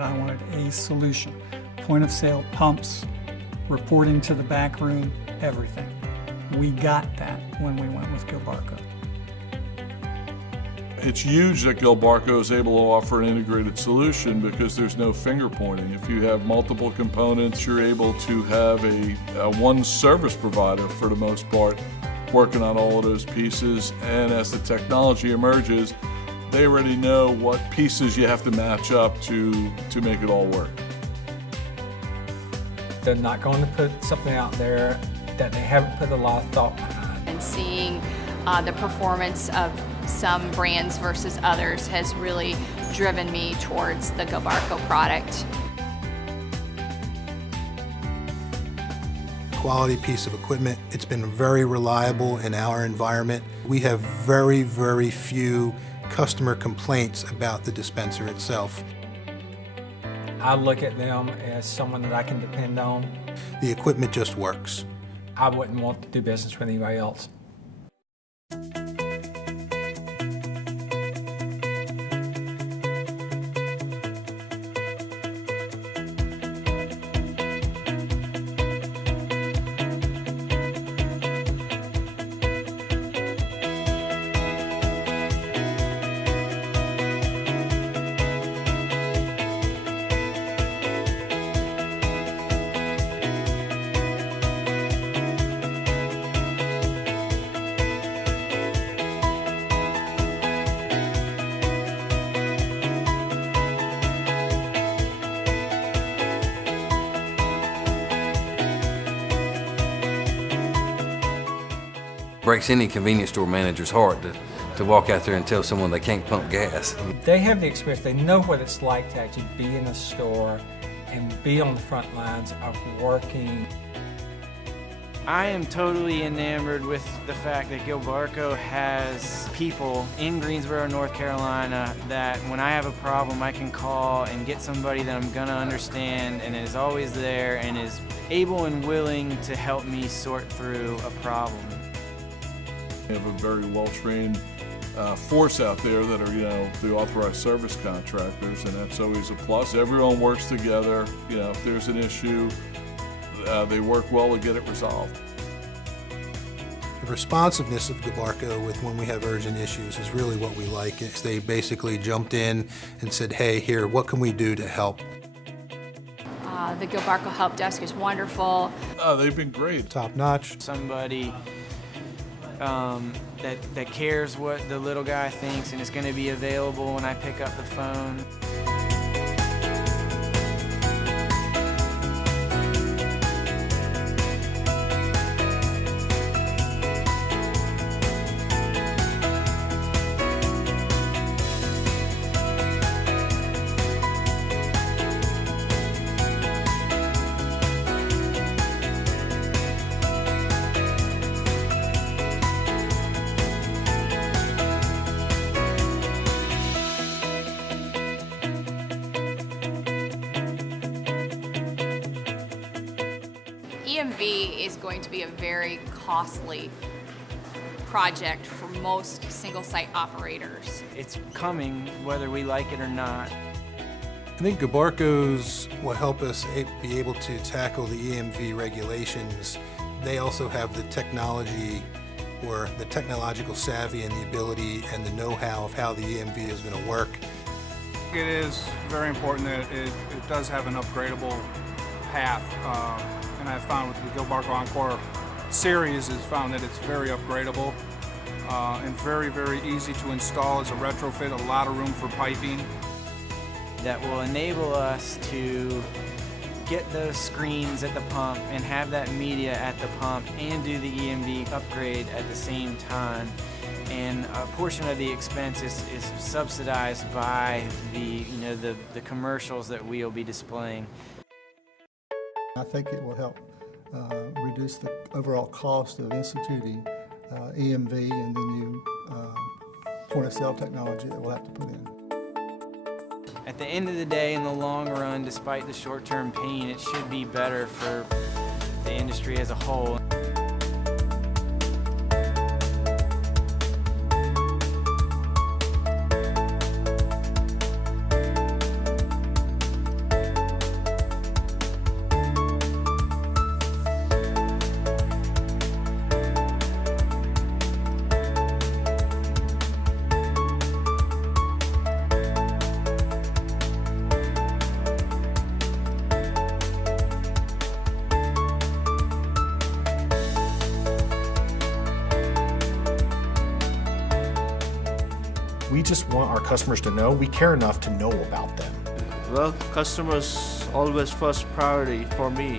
I wanted a solution. Point of sale pumps, reporting to the back room, everything. We got that when we went with Gilbarco. It's huge that Gilbarco is able to offer an integrated solution because there's no finger pointing. If you have multiple components, you're able to have a one service provider for the most part working on all of those pieces, and as the technology emerges, they already know what pieces you have to match up to make it all work. They're not going to put something out there that they haven't put a lot of thought behind. And seeing the performance of some brands versus others has really driven me towards the Gilbarco product. Quality piece of equipment. It's been very reliable in our environment. We have very, very few customer complaints about the dispenser itself. I look at them as someone that I can depend on. The equipment just works. I wouldn't want to do business with anybody else. Breaks any convenience store manager's heart to walk out there and tell someone they can't pump gas. They have the experience, they know what it's like to actually be in a store and be on the front lines of working. I am totally enamored with the fact that Gilbarco has people in Greensboro, North Carolina, that when I have a problem I can call and get somebody that I'm gonna understand and is always there and is able and willing to help me sort through a problem. We have a very well-trained force out there that are, the authorized service contractors, and that's always a plus. Everyone works together. If there's an issue, they work well to get it resolved. The responsiveness of Gilbarco with when we have urgent issues is really what we like. They basically jumped in and said, hey, here, what can we do to help? The Gilbarco help desk is wonderful. They've been great. Top notch. Somebody that cares what the little guy thinks and is going to be available when I pick up the phone. EMV is going to be a very costly project for most single-site operators. It's coming whether we like it or not. I think Gilbarco's will help us be able to tackle the EMV regulations. They also have the technology or the technological savvy and the ability and the know-how of how the EMV is going to work. It is very important that it does have an upgradable path, and I've found with the Gilbarco Encore series has found that it's very upgradable and very, very easy to install as a retrofit, a lot of room for piping. That will enable us to get those screens at the pump and have that media at the pump and do the EMV upgrade at the same time. And a portion of the expense is subsidized by the commercials that we'll be displaying. I think it will help reduce the overall cost of instituting EMV and the new point-of-sale technology that we'll have to put in. At the end of the day, in the long run, despite the short-term pain, it should be better for the industry as a whole. We just want our customers to know we care enough to know about them. Well, customers always first priority for me.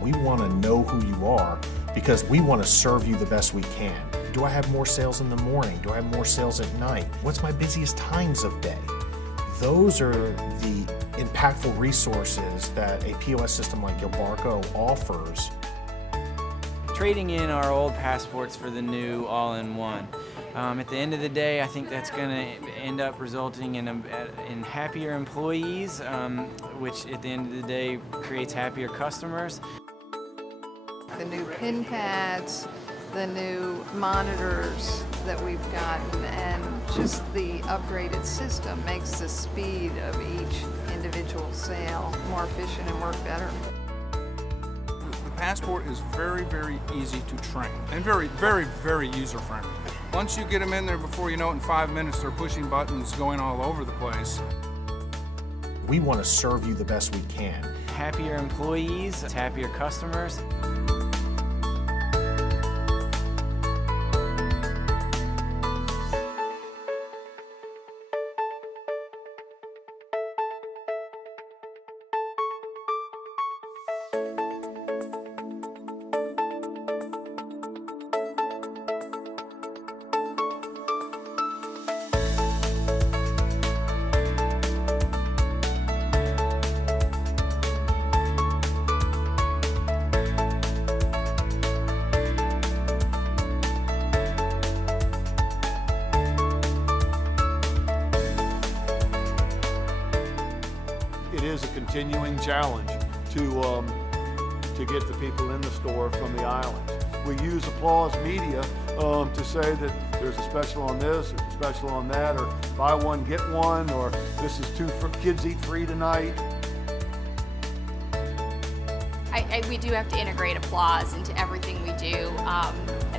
We want to know who you are because we want to serve you the best we can. Do I have more sales in the morning? Do I have more sales at night? What's my busiest times of day? Those are the impactful resources that a POS system like Gilbarco offers. Trading in our old passports for the new all-in-one. At the end of the day, I think that's going to end up resulting in happier employees, which at the end of the day creates happier customers. The new pin pads, the new monitors that we've gotten, and just the upgraded system makes the speed of each individual sale more efficient and work better. The Passport is very, very easy to train and very, very, very user-friendly. Once you get them in there, before you know it, in 5 minutes, they're pushing buttons going all over the place. We want to serve you the best we can. Happier employees, happier customers. It is a continuing challenge to get the people in the store from the islands. We use applause media to say that there's a special on this, there's a special on that, or buy one, get one, or this is kids eat free tonight. We do have to integrate applause into everything we do.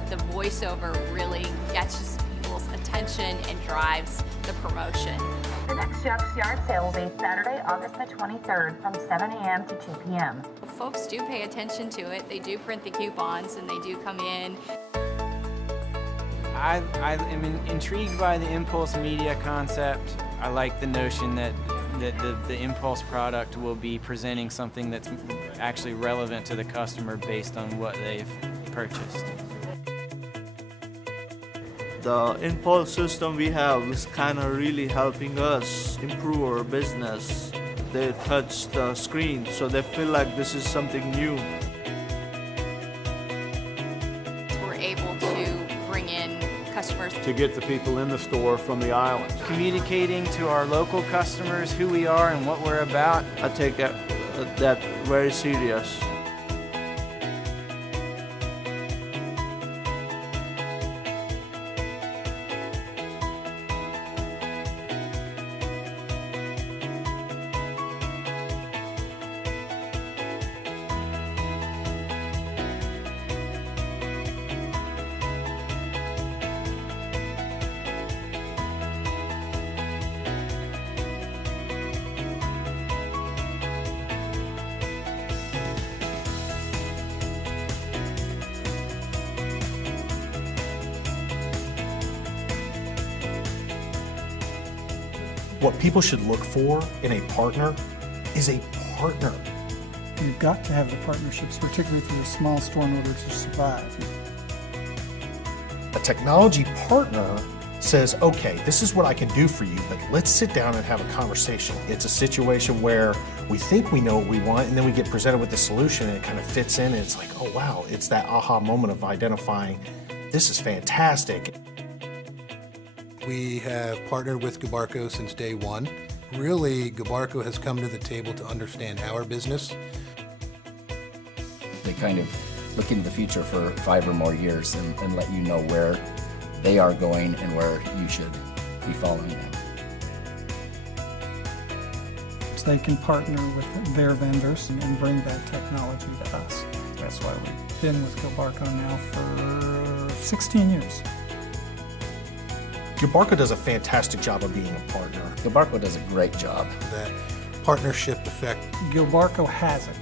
The voiceover really catches people's attention and drives the promotion. The next Shucks Yard Sale will be Saturday, August the 23rd from 7 a.m. to 2 p.m. Folks do pay attention to it. They do print the coupons and they do come in. I am intrigued by the Impulse Media concept. I like the notion that the Impulse product will be presenting something that's actually relevant to the customer based on what they've purchased. The Impulse system we have is kind of really helping us improve our business. They touch the screen, so they feel like this is something new. We're able to bring in customers. To get the people in the store from the islands. Communicating to our local customers who we are and what we're about. I take that very serious. What people should look for in a partner is a partner. You've got to have the partnerships, particularly if you're a small store, in order to survive. A technology partner says, okay, this is what I can do for you, but let's sit down and have a conversation. It's a situation where we think we know what we want, and then we get presented with the solution and it kind of fits in, and it's like, oh wow, it's that aha moment of identifying, this is fantastic. We have partnered with Gilbarco since day one. Really, Gilbarco has come to the table to understand our business. They kind of look into the future for 5 or more years and let you know where they are going and where you should be following them. So they can partner with their vendors and bring that technology to us. That's why we've been with Gilbarco now for 16 years. Gilbarco does a fantastic job of being a partner. Gilbarco does a great job. That partnership effect. Gilbarco has it.